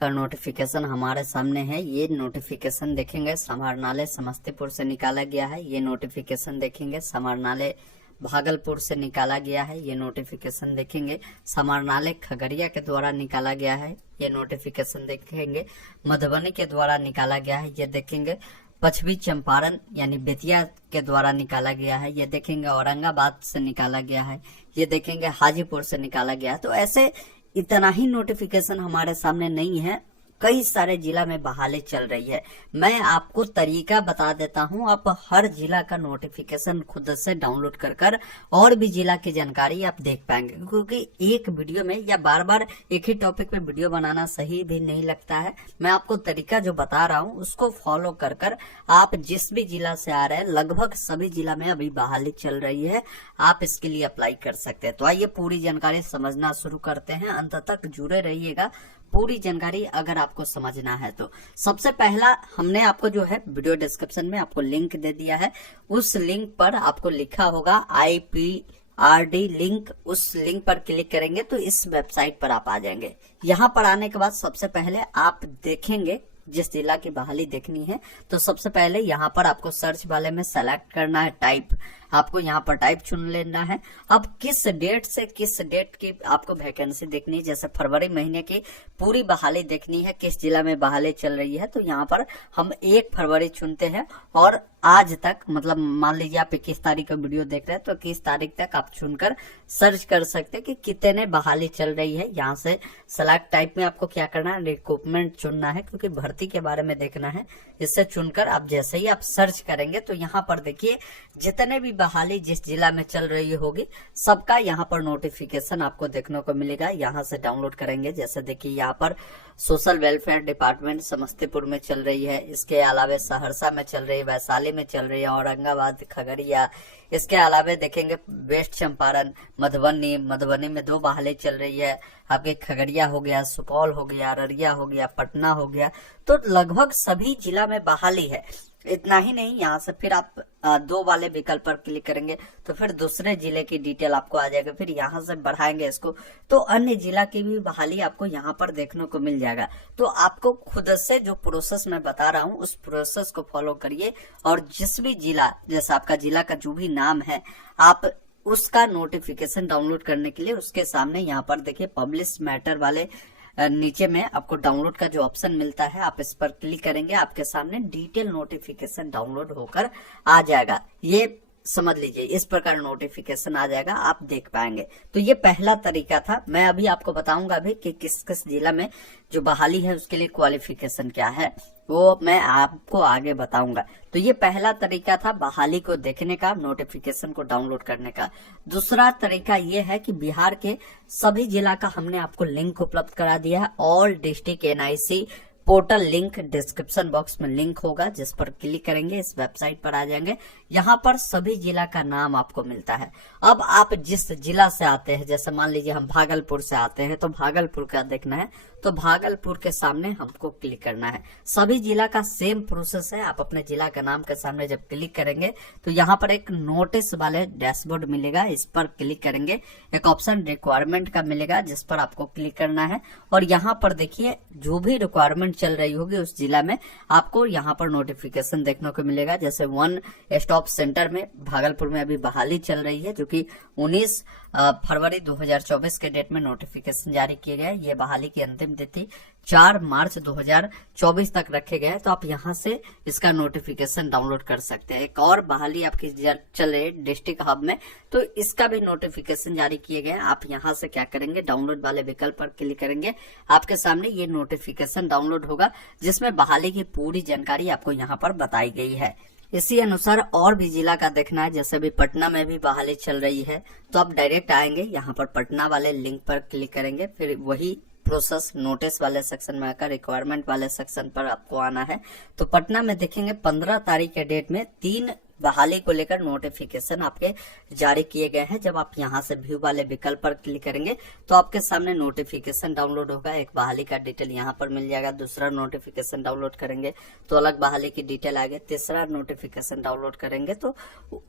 का नोटिफिकेशन हमारे सामने है। ये नोटिफिकेशन देखेंगे समाहरणालय समस्तीपुर से निकाला गया है। ये नोटिफिकेशन देखेंगे समाहरणालय भागलपुर से निकाला गया है। ये नोटिफिकेशन देखेंगे समाहरणालय खगड़िया के द्वारा निकाला गया है। ये नोटिफिकेशन देखेंगे मधुबनी के द्वारा निकाला गया है। ये देखेंगे पश्चिमी चंपारण यानी बेतिया के द्वारा निकाला गया है। ये देखेंगे औरंगाबाद से निकाला गया है। ये देखेंगे हाजीपुर से निकाला गया है। तो ऐसे इतना ही नोटिफिकेशन हमारे सामने नहीं है, कई सारे जिला में बहाली चल रही है। मैं आपको तरीका बता देता हूं, आप हर जिला का नोटिफिकेशन खुद से डाउनलोड कर और भी जिला की जानकारी आप देख पाएंगे, क्योंकि एक वीडियो में या बार बार एक ही टॉपिक पे वीडियो बनाना सही भी नहीं लगता है। मैं आपको तरीका जो बता रहा हूं उसको फॉलो कर आप जिस भी जिला से आ रहे हैं, लगभग सभी जिला में अभी बहाली चल रही है, आप इसके लिए अप्लाई कर सकते हैं। तो आइए पूरी जानकारी समझना शुरू करते हैं, अंत तक जुड़े रहिएगा। पूरी जानकारी अगर आपको समझना है तो सबसे पहला हमने आपको जो है वीडियो डिस्क्रिप्शन में आपको लिंक दे दिया है। उस लिंक पर आपको लिखा होगा IPRD लिंक, उस लिंक पर क्लिक करेंगे तो इस वेबसाइट पर आप आ जाएंगे। यहाँ पर आने के बाद सबसे पहले आप देखेंगे जिस जिला की बहाली देखनी है तो सबसे पहले यहाँ पर आपको सर्च वाले में सेलेक्ट करना है टाइप, आपको यहाँ पर टाइप चुन लेना है। अब किस डेट से किस डेट की आपको वैकेंसी देखनी है, जैसे फरवरी महीने की पूरी बहाली देखनी है, किस जिला में बहाली चल रही है, तो यहाँ पर हम 1 फरवरी चुनते हैं और आज तक, मतलब मान लीजिए आप 21 तारीख का वीडियो देख रहे हैं तो 21 तारीख तक आप चुनकर सर्च कर सकते हैं कि कितने बहाली चल रही है। यहाँ से सेलेक्ट टाइप में आपको क्या करना है, रिक्रूटमेंट चुनना है, क्योंकि भर्ती के बारे में देखना है। इससे चुनकर आप जैसे ही आप सर्च करेंगे तो यहाँ पर देखिए जितने भी बहाली जिस जिला में चल रही होगी सबका यहाँ पर नोटिफिकेशन आपको देखने को मिलेगा। यहाँ से डाउनलोड करेंगे, जैसे देखिए यहाँ पर सोशल वेलफेयर डिपार्टमेंट समस्तीपुर में चल रही है, इसके अलावा सहरसा में चल रही है, वैशाली में चल रही है, औरंगाबाद, खगड़िया, इसके अलावा देखेंगे वेस्ट चंपारण, मधुबनी में 2 बहाली चल रही है, आपके खगड़िया हो गया, सुपौल हो गया, अररिया हो गया, पटना हो गया। तो लगभग सभी जिला में बहाली है। इतना ही नहीं, यहाँ से फिर आप 2 वाले विकल्प पर क्लिक करेंगे तो फिर दूसरे जिले की डिटेल आपको आ जाएगा। फिर यहाँ से बढ़ाएंगे इसको तो अन्य जिला की भी बहाली आपको यहाँ पर देखने को मिल जाएगा। तो आपको खुद से जो प्रोसेस मैं बता रहा हूँ उस प्रोसेस को फॉलो करिए और जिस भी जिला, जैसे आपका जिला का जो भी नाम है, आप उसका नोटिफिकेशन डाउनलोड करने के लिए उसके सामने यहाँ पर देखिए पब्लिश मैटर वाले नीचे में आपको डाउनलोड का जो ऑप्शन मिलता है, आप इस पर क्लिक करेंगे, आपके सामने डिटेल नोटिफिकेशन डाउनलोड होकर आ जाएगा। ये समझ लीजिए इस प्रकार नोटिफिकेशन आ जाएगा, आप देख पाएंगे। तो ये पहला तरीका था। मैं अभी आपको बताऊंगा भी कि किस किस जिला में जो बहाली है उसके लिए क्वालिफिकेशन क्या है, वो मैं आपको आगे बताऊंगा। तो ये पहला तरीका था बहाली को देखने का, नोटिफिकेशन को डाउनलोड करने का। दूसरा तरीका ये है कि बिहार के सभी जिला का हमने आपको लिंक उपलब्ध करा दिया है। All district NIC portal link description box में लिंक होगा, जिस पर क्लिक करेंगे इस वेबसाइट पर आ जाएंगे। यहाँ पर सभी जिला का नाम आपको मिलता है। अब आप जिस जिला से आते हैं, जैसे मान लीजिए हम भागलपुर से आते हैं तो भागलपुर का देखना है तो भागलपुर के सामने हमको क्लिक करना है। सभी जिला का सेम प्रोसेस है। आप अपने जिला के नाम के सामने जब क्लिक करेंगे तो यहाँ पर एक नोटिस वाले डैशबोर्ड मिलेगा, इस पर क्लिक करेंगे, एक ऑप्शन रिक्वायरमेंट का मिलेगा जिस पर आपको क्लिक करना है और यहाँ पर देखिए जो भी रिक्वायरमेंट चल रही होगी उस जिला में आपको यहाँ पर नोटिफिकेशन देखने को मिलेगा। जैसे 1 स्टॉप सेंटर में भागलपुर में अभी बहाली चल रही है, जो कि 19 फरवरी 2024 के डेट में नोटिफिकेशन जारी किए गए। ये बहाली की अंतिम तिथि 4 मार्च 2024 तक रखे गए हैं। तो आप यहाँ से इसका नोटिफिकेशन डाउनलोड कर सकते हैं। एक और बहाली आपकी चल रही है डिस्ट्रिक्ट हब में, तो इसका भी नोटिफिकेशन जारी किए गए हैं। आप यहाँ से क्या करेंगे, डाउनलोड वाले विकल्प पर क्लिक करेंगे, आपके सामने ये नोटिफिकेशन डाउनलोड होगा जिसमें बहाली की पूरी जानकारी आपको यहाँ पर बताई गई है। इसी अनुसार और भी जिला का देखना है, जैसे भी पटना में भी बहाली चल रही है तो आप डायरेक्ट आएंगे, यहाँ पर पटना वाले लिंक पर क्लिक करेंगे, फिर वही प्रोसेस नोटिस वाले सेक्शन में आकर रिक्वायरमेंट वाले सेक्शन पर आपको आना है। तो पटना में देखेंगे 15 तारीख के डेट में 3 बहाली को लेकर नोटिफिकेशन आपके जारी किए गए हैं। जब आप यहाँ से व्यू वाले विकल्प पर क्लिक करेंगे तो आपके सामने नोटिफिकेशन डाउनलोड होगा। एक बहाली का डिटेल यहाँ पर मिल जाएगा। दूसरा नोटिफिकेशन डाउनलोड करेंगे तो अलग बहाली की डिटेल आएगी। तीसरा नोटिफिकेशन डाउनलोड करेंगे तो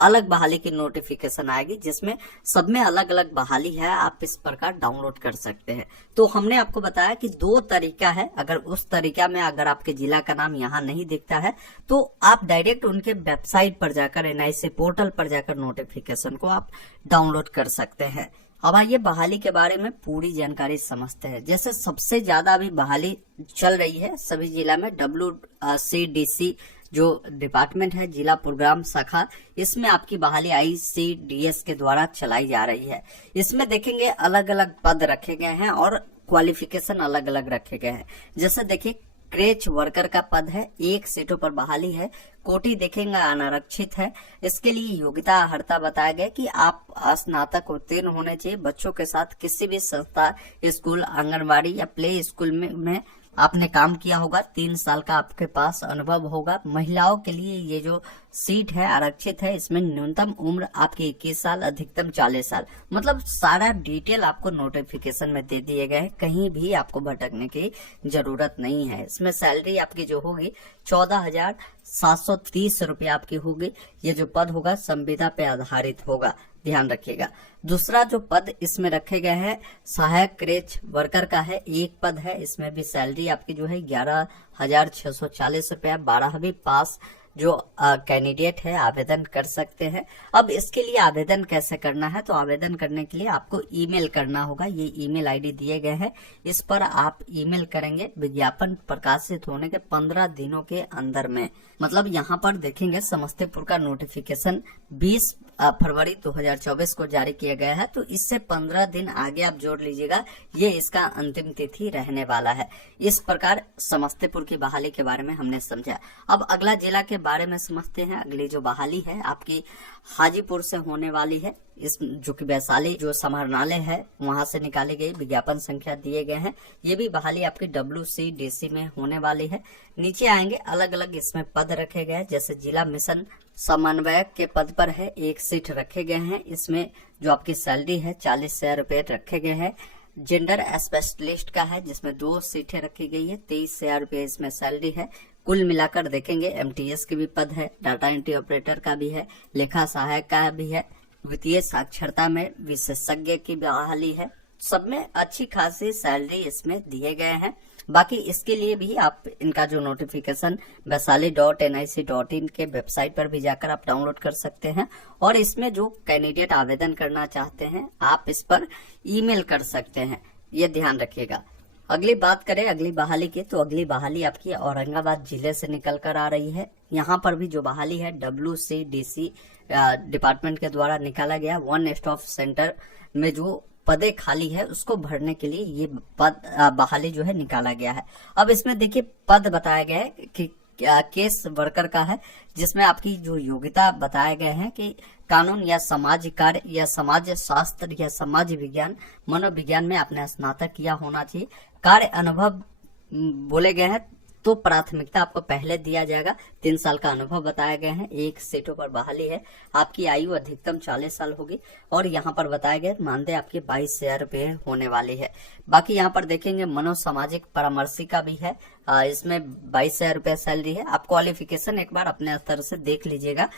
अलग बहाली की नोटिफिकेशन आएगी, जिसमें सब में अलग अलग बहाली है। आप इस प्रकार डाउनलोड कर सकते हैं। तो हमने आपको बताया कि 2 तरीका है। अगर उस तरीका में अगर आपके जिला का नाम यहाँ नहीं दिखता है तो आप डायरेक्ट उनके वेबसाइट पर जाकर एनआईसी पोर्टल पर जाकर नोटिफिकेशन को आप डाउनलोड कर सकते हैं। अब आइए बहाली के बारे में पूरी जानकारी समझते हैं। जैसे सबसे ज्यादा अभी बहाली चल रही है सभी जिला में, WCDC जो डिपार्टमेंट है, जिला प्रोग्राम शाखा, इसमें आपकी बहाली ICDS के द्वारा चलाई जा रही है। इसमें देखेंगे अलग अलग पद रखे गए हैं और क्वालिफिकेशन अलग अलग रखे गए हैं। जैसे देखिए क्रेच वर्कर का पद है, 1 सीटों पर बहाली है। कोटि देखेंगे अनारक्षित है। इसके लिए योग्यता अर्हता बताया गया कि आप स्नातक उत्तीर्ण होने चाहिए। बच्चों के साथ किसी भी संस्था, स्कूल, आंगनबाड़ी या प्ले स्कूल में आपने काम किया होगा। 3 साल का आपके पास अनुभव होगा। महिलाओं के लिए ये जो सीट है आरक्षित है, इसमें न्यूनतम उम्र आपकी 21 साल, अधिकतम 40 साल। मतलब सारा डिटेल आपको नोटिफिकेशन में दे दिए गए हैं। कहीं भी आपको भटकने की जरूरत नहीं है। इसमें सैलरी आपकी जो होगी 14,730 रुपये आपकी होगी। ये जो पद होगा संविदा पे आधारित होगा, ध्यान रखिएगा। दूसरा जो पद इसमें रखे गए हैं सहायक क्रेच वर्कर का है, 1 पद है। इसमें भी सैलरी आपकी जो है 11,640 रुपया। 12वीं पास जो कैंडिडेट है आवेदन कर सकते हैं। अब इसके लिए आवेदन कैसे करना है, तो आवेदन करने के लिए आपको ईमेल करना होगा। ये ईमेल आईडी दिए गए हैं, इस पर आप ईमेल करेंगे विज्ञापन प्रकाशित होने के 15 दिनों के अंदर में। मतलब यहाँ पर देखेंगे समस्तीपुर का नोटिफिकेशन 20 फरवरी 2024 को जारी किया गया है, तो इससे 15 दिन आगे आप जोड़ लीजिएगा, ये इसका अंतिम तिथि रहने वाला है। इस प्रकार समस्तीपुर की बहाली के बारे में हमने समझा। अब अगला जिला के बारे में समझते हैं। अगली जो बहाली है आपकी हाजीपुर से होने वाली है। इस जो कि वैशाली जो समाहरणालय है वहां से निकाली गई, विज्ञापन संख्या दिए गए हैं। ये भी बहाली आपकी WCDC में होने वाली है। नीचे आएंगे अलग अलग इसमें पद रखे गए हैं। जैसे जिला मिशन समन्वयक के पद पर है, 1 सीट रखे गए हैं। इसमें जो आपकी सैलरी है 40,000 रुपये रखे गए हैं। जेंडर स्पेशलिस्ट का है, जिसमें 2 सीटें रखी गई है, 23,000 रुपये इसमें सैलरी है। कुल मिलाकर देखेंगे MTS के भी पद है, डाटा एंट्री ऑपरेटर का भी है, लेखा सहायक का भी है, वित्तीय साक्षरता में विशेषज्ञ की बहाली है। सब में अच्छी खासी सैलरी इसमें दिए गए हैं। बाकी इसके लिए भी आप इनका जो नोटिफिकेशन वैशाली.nic.in के वेबसाइट पर भी जाकर आप डाउनलोड कर सकते हैं। और इसमें जो कैंडिडेट आवेदन करना चाहते हैं आप इस पर ईमेल कर सकते हैं, ये ध्यान रखिएगा। अगली बात करें अगली बहाली की, तो अगली बहाली आपकी औरंगाबाद जिले से निकल कर आ रही है। यहाँ पर भी जो बहाली है WCDC डिपार्टमेंट के द्वारा निकाला गया। 1 स्टॉप सेंटर में जो पदे खाली है उसको भरने के लिए ये पद बहाली जो है निकाला गया है। अब इसमें देखिए पद बताया गया है कि केस वर्कर का है, जिसमें आपकी जो योग्यता बताए गए हैं कि कानून या समाज कार्य या समाज शास्त्र या समाज विज्ञान मनोविज्ञान में आपने स्नातक किया होना चाहिए। कार्य अनुभव बोले गए हैं तो प्राथमिकता आपको पहले दिया जाएगा। 3 साल का अनुभव बताए गए हैं। 1 सीटों पर बहाली है। आपकी आयु अधिकतम 40 साल होगी। और यहाँ पर बताए गए मानदेय आपकी 22,000 रुपये होने वाली है। बाकी यहाँ पर देखेंगे मनोसामाजिक परामर्शिका भी है, इसमें 22,000 रुपये सैलरी है। आप क्वालिफिकेशन एक बार अपने स्तर से देख लीजिएगा।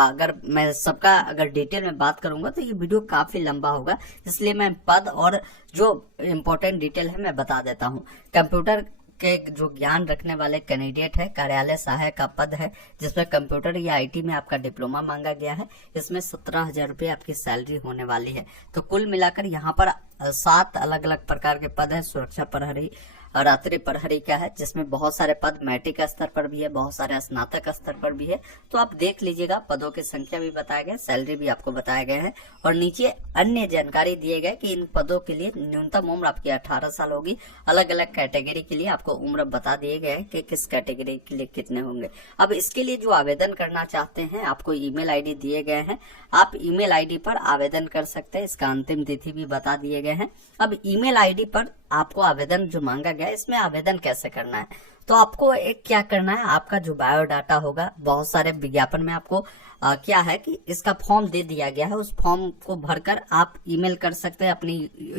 अगर मैं सबका अगर डिटेल में बात करूंगा तो ये वीडियो काफी लंबा होगा, इसलिए मैं पद और जो इम्पोर्टेंट डिटेल है मैं बता देता हूँ। कंप्यूटर के जो ज्ञान रखने वाले कैंडिडेट है, कार्यालय सहायक का पद है, जिसमें कंप्यूटर या IT में आपका डिप्लोमा मांगा गया है। इसमें 17,000 रुपये आपकी सैलरी होने वाली है। तो कुल मिलाकर यहाँ पर 7 अलग अलग प्रकार के पद है। सुरक्षा प्रहरी, रात्रि प्रहरी का है, जिसमें बहुत सारे पद मैट्रिक स्तर पर भी है, बहुत सारे स्नातक स्तर पर भी है। तो आप देख लीजिएगा, पदों की संख्या भी बताए गए, सैलरी भी आपको बताए गए हैं। और नीचे अन्य जानकारी दिए गए कि इन पदों के लिए न्यूनतम उम्र आपकी 18 साल होगी। अलग अलग कैटेगरी के लिए आपको उम्र बता दिए गए हैं कि किस कैटेगरी के लिए कितने होंगे। अब इसके लिए जो आवेदन करना चाहते हैं आपको ईमेल ID दिए गए हैं। आप ईमेल ID पर आवेदन कर सकते हैं। इसका अंतिम तिथि भी बता दिए गए हैं। अब ईमेल ID पर आपको आवेदन जो मांगा गया है, इसमें आवेदन कैसे करना है, तो आपको एक क्या करना है, आपका जो बायोडाटा होगा, बहुत सारे विज्ञापन में आपको क्या है कि इसका फॉर्म दे दिया गया है, उस फॉर्म को भरकर आप ईमेल कर सकते हैं अपनी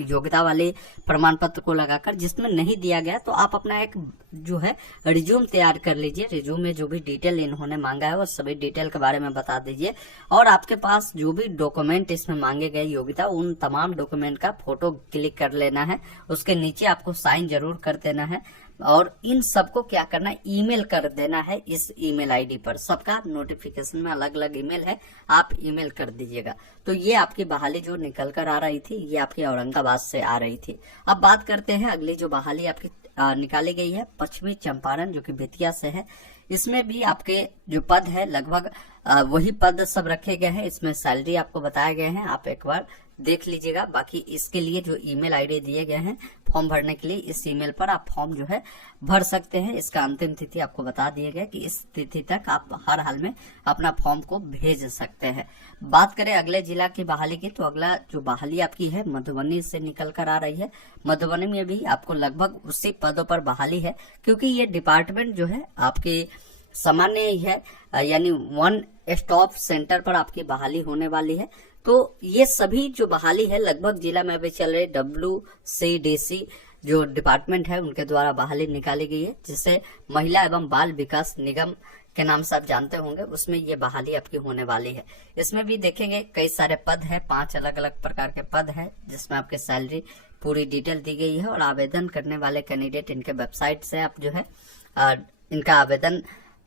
योग्यता वाले प्रमाण पत्र को लगाकर। जिसमें नहीं दिया गया तो आप अपना एक जो है रिज्यूम तैयार कर लीजिए। रिज्यूम में जो भी डिटेल इन्होंने मांगा है वो सभी डिटेल के बारे में बता दीजिए, और आपके पास जो भी डॉक्यूमेंट इसमें मांगे गए योग्यता, उन तमाम डॉक्यूमेंट का फोटो क्लिक कर लेना है। उसके नीचे आपको साइन जरूर कर देना है, और इन सबको क्या करना है, ईमेल कर देना है इस ईमेल आईडी पर। सबका नोटिफिकेशन में अलग अलग ईमेल है, आप ईमेल कर दीजिएगा। तो ये आपकी बहाली जो निकल कर आ रही थी, ये आपकी औरंगाबाद से आ रही थी। अब बात करते हैं अगली जो बहाली आपकी निकाली गई है पश्चिमी चंपारण, जो कि बेतिया से है। इसमें भी आपके जो पद है लगभग वही पद सब रखे गए हैं। इसमें सैलरी आपको बताए गए हैं, आप एक बार देख लीजिएगा। बाकी इसके लिए जो ईमेल आईडी दिए गए हैं फॉर्म भरने के लिए, इस ईमेल पर आप फॉर्म जो है भर सकते हैं। इसका अंतिम तिथि आपको बता दिया गया कि इस तिथि तक आप हर हाल में अपना फॉर्म को भेज सकते हैं। बात करें अगले जिला की बहाली की, तो अगला जो बहाली आपकी है मधुबनी से निकल कर आ रही है। मधुबनी में भी आपको लगभग उसी पदों पर बहाली है, क्योंकि ये डिपार्टमेंट जो है आपके सामान्य ही है, यानी वन स्टॉप सेंटर पर आपकी बहाली होने वाली है। तो ये सभी जो बहाली है लगभग जिला में अभी चल रहे WCDC जो डिपार्टमेंट है उनके द्वारा बहाली निकाली गई है, जिसे महिला एवं बाल विकास निगम के नाम से आप जानते होंगे। उसमें ये बहाली आपकी होने वाली है। इसमें भी देखेंगे कई सारे पद है, 5 अलग अलग प्रकार के पद है, जिसमें आपके सैलरी पूरी डिटेल दी गई है। और आवेदन करने वाले कैंडिडेट इनके वेबसाइट से आप जो है इनका आवेदन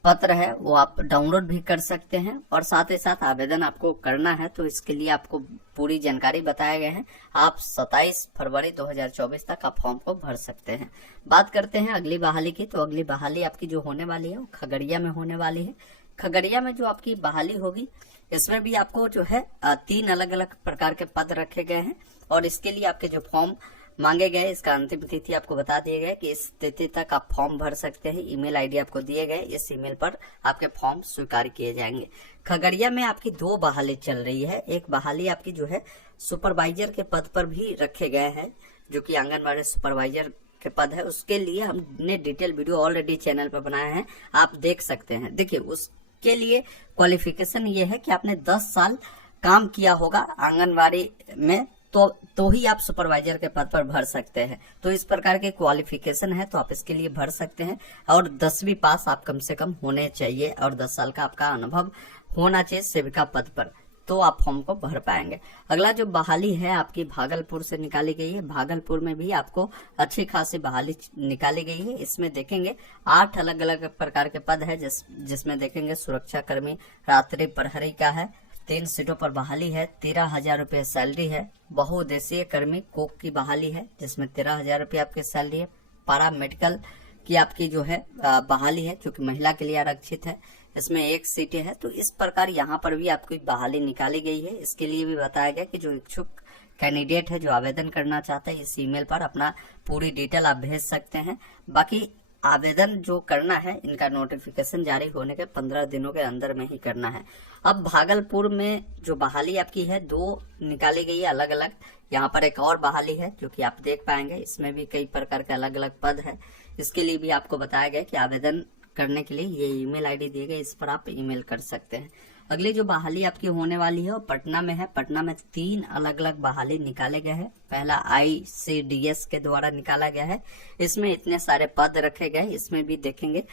पत्र है वो आप डाउनलोड भी कर सकते हैं, और साथ ही साथ आवेदन आपको करना है तो इसके लिए आपको पूरी जानकारी बताए गए हैं। आप 27 फरवरी 2024 तक आप फॉर्म को भर सकते हैं। बात करते हैं अगली बहाली की, तो अगली बहाली आपकी जो होने वाली है वो खगड़िया में होने वाली है। खगड़िया में जो आपकी बहाली होगी, इसमें भी आपको जो है 3 अलग अलग प्रकार के पद रखे गए हैं, और इसके लिए आपके जो फॉर्म मांगे गए, इसका अंतिम तिथि आपको बता दिए गए कि इस तिथि तक आप फॉर्म भर सकते हैं। ईमेल आईडी आपको दिए गए, इस ईमेल पर आपके फॉर्म स्वीकार किए जाएंगे। खगड़िया में आपकी 2 बहाली चल रही है। एक बहाली आपकी जो है सुपरवाइजर के पद पर भी रखे गए हैं, जो कि आंगनबाड़ी सुपरवाइजर के पद है। उसके लिए हमने डिटेल वीडियो ऑलरेडी चैनल पर बनाया है, आप देख सकते हैं। देखिए उसके लिए क्वालिफिकेशन ये है कि आपने 10 साल काम किया होगा आंगनबाड़ी में, तो ही आप सुपरवाइजर के पद पर भर सकते हैं। तो इस प्रकार के क्वालिफिकेशन है, तो आप इसके लिए भर सकते हैं। और 10वीं पास आप कम से कम होने चाहिए, और 10 साल का आपका अनुभव होना चाहिए सेविका पद पर, तो आप फॉर्म को भर पाएंगे। अगला जो बहाली है आपकी भागलपुर से निकाली गई है। भागलपुर में भी आपको अच्छी खासी बहाली निकाली गई है। इसमें देखेंगे 8 अलग अलग प्रकार के पद है, जिसमें देखेंगे सुरक्षा कर्मी, रात्रि प्रहरी का है। 3 सीटों पर बहाली है, 13,000 रुपये सैलरी है। बहुउद्देशीय कर्मी कोक की बहाली है, जिसमें 13,000 रुपये आपकी सैलरी है। पैरा मेडिकल की आपकी जो है बहाली है, जो कि महिला के लिए आरक्षित है। इसमें 1 सीटें है। तो इस प्रकार यहाँ पर भी आपकी बहाली निकाली गई है। इसके लिए भी बताया गया कि जो इच्छुक कैंडिडेट है, जो आवेदन करना चाहते हैं, इस ईमेल पर अपना पूरी डिटेल आप भेज सकते हैं। बाकी आवेदन जो करना है, इनका नोटिफिकेशन जारी होने के 15 दिनों के अंदर में ही करना है। अब भागलपुर में जो बहाली आपकी है 2 निकाली गई है अलग अलग। यहाँ पर एक और बहाली है जो कि आप देख पाएंगे, इसमें भी कई प्रकार के अलग अलग पद है। इसके लिए भी आपको बताया गया कि आवेदन करने के लिए ये ईमेल आईडी दिए गए, इस पर आप ईमेल कर सकते हैं। अगली जो बहाली आपकी होने वाली है वो पटना में है। पटना में 3 अलग अलग बहाली निकाले गए हैं। पहला ICDS के द्वारा निकाला गया है। इसमें इतने सारे पद रखे गए, इसमें भी देखेंगे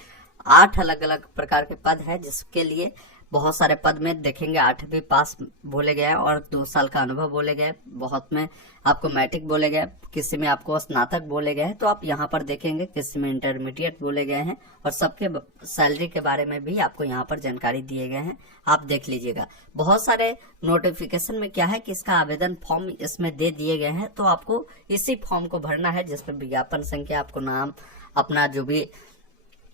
8 अलग अलग प्रकार के पद है, जिसके लिए बहुत सारे पद में देखेंगे 8वीं पास बोले गए हैं, और 2 साल का अनुभव बोले गए। बहुत में आपको मैट्रिक बोले गए, किसी में आपको स्नातक बोले गए हैं। तो आप यहाँ पर देखेंगे किसी में इंटरमीडिएट बोले गए हैं, और सबके सैलरी के बारे में भी आपको यहाँ पर जानकारी दिए गए हैं, आप देख लीजिएगा। बहुत सारे नोटिफिकेशन में क्या है कि इसका आवेदन फॉर्म इसमें दे दिए गए हैं, तो आपको इसी फॉर्म को भरना है, जिसमें विज्ञापन संख्या, आपको नाम, अपना जो भी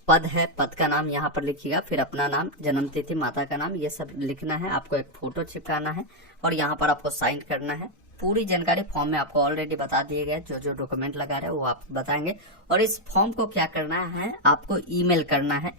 पद है, पद का नाम यहाँ पर लिखिएगा, फिर अपना नाम, जन्म तिथि, माता का नाम, ये सब लिखना है। आपको एक फोटो चिपकाना है, और यहाँ पर आपको साइन करना है। पूरी जानकारी फॉर्म में आपको ऑलरेडी बता दिए गए। जो जो डॉक्यूमेंट लगा रहे हैं वो आप बताएंगे। और इस फॉर्म को क्या करना है, आपको ईमेल करना है।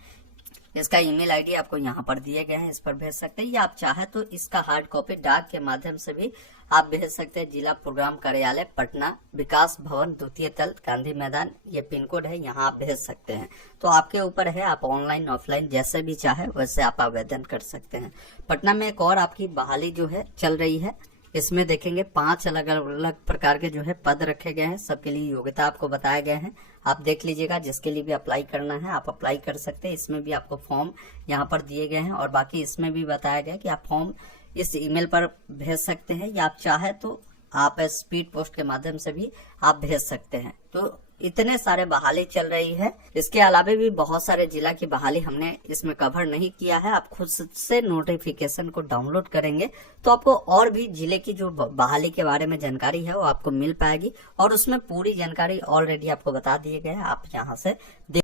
इसका ईमेल आईडी आपको यहाँ पर दिए गए हैं, इस पर भेज सकते हैं, या आप चाहे तो इसका हार्ड कॉपी डाक के माध्यम से भी आप भेज सकते हैं। जिला प्रोग्राम कार्यालय पटना, विकास भवन, द्वितीय तल, गांधी मैदान, ये पिन कोड है, यहाँ आप भेज सकते हैं। तो आपके ऊपर है, आप ऑनलाइन ऑफलाइन जैसे भी चाहे वैसे आप आवेदन कर सकते हैं। पटना में एक और आपकी बहाली जो है चल रही है, इसमें देखेंगे 5 अलग अलग प्रकार के जो है पद रखे गए हैं, सबके लिए योग्यता आपको बताए गए हैं। आप देख लीजिएगा, जिसके लिए भी अप्लाई करना है आप अप्लाई कर सकते हैं। इसमें भी आपको फॉर्म यहाँ पर दिए गए हैं, और बाकी इसमें भी बताया गया कि आप फॉर्म इस ईमेल पर भेज सकते हैं, या आप चाहे तो आप स्पीड पोस्ट के माध्यम से भी आप भेज सकते हैं। तो इतने सारे बहाली चल रही है। इसके अलावा भी बहुत सारे जिला की बहाली हमने इसमें कवर नहीं किया है। आप खुद से नोटिफिकेशन को डाउनलोड करेंगे तो आपको और भी जिले की जो बहाली के बारे में जानकारी है वो आपको मिल पाएगी, और उसमें पूरी जानकारी ऑलरेडी आपको बता दिए गए हैं। आप यहाँ से